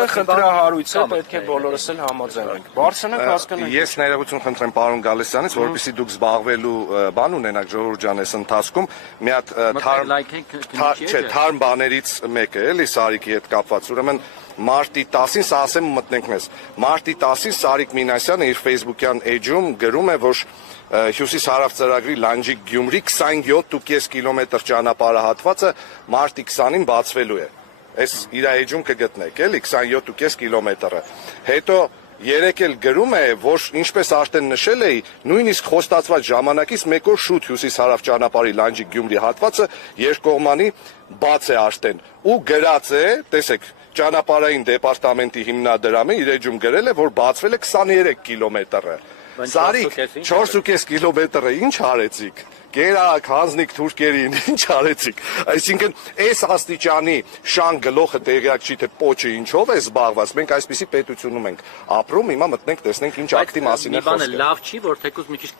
Այստեղ խնդրահարույց է, պետք է բոլորս էլ համաձայնենք։ Բարձրանանք հասկանանք։ Ես ներողություն խնդրեմ պարոն Գալստյանից, որպեսզի դուք զբաղվելու բան ունենաք ժողովուրդ ջան այս ընթացքում, մի հատ թարմ բաներից մեկը էլի Սարիկի հետ կապված, ուրեմն մարտի 10-ին, սա ասեմ մտնենք մեզ, մարտի 10-ին Սարիկ Մինասյանը իր Facebook-յան էջում գրում է, որ Հյուսիս-հարավ ծրագրի Լանջիկ Գյումրի 27.5 կիլոմետր ճանապարհահատվածը մարտի 20-ին բացվելու է։ Այս իր էջում կգտնեք, էլի 27.5 կիլոմետրը։ Հետո երեք էլ գրում է, որ ինչպես արդեն նշել էի, նույնիսկ խոստացված ժամանակից մեկ օր շուտ Հյուսիս-հարավ ճանապարհի Լանջիկ Գյումրի հատվածը երկկողմանի բաց է արդեն։ Ու գրած է, տեսեք, ճանապարհային դեպարտամենտի հիմնադրամը իր էջում գրել է, որ բացվել է 23 կիլոմետրը։ Սարիկ 4.5 կիլոմետրը ինչ արեցիք։ Կերակ, հանձնիկ թուրքերին, ինչ արեցիք։ Այսինքն, այս աստիճանի շան գլոխը տեղյակ չի, թե պոչը ինչով է զբաղված, մենք այսպիսի պետությունում ենք ապրում, հիմա մտնենք, տեսնենք ինչ ակտի մասին է խոսքը։ Լավ չի, որ թեկուզ մի քիչ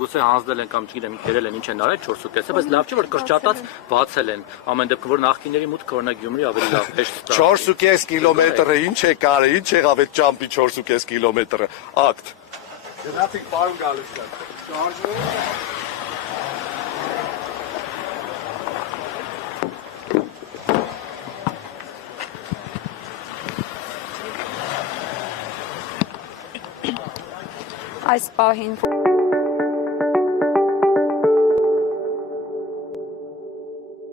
գուցե հանձնել են կամ չգիտեմ, դերել են ինչ են արել 4.5-ը, բայց լավ չի, որ կրճատած բացել են։ Ամեն դեպքում որ նախկինների մուտքը օրինակ Գյումրի ավելի լավ հեշտ է։ 4.5 կիլոմետրը ինչ է կարել, ինչ եղավ այդ ճամփի 4.5 կիլոմետրը։ Ակտ։ Գնացիք պարոն Գալստյան։ Շարժվեք։ Այս պահին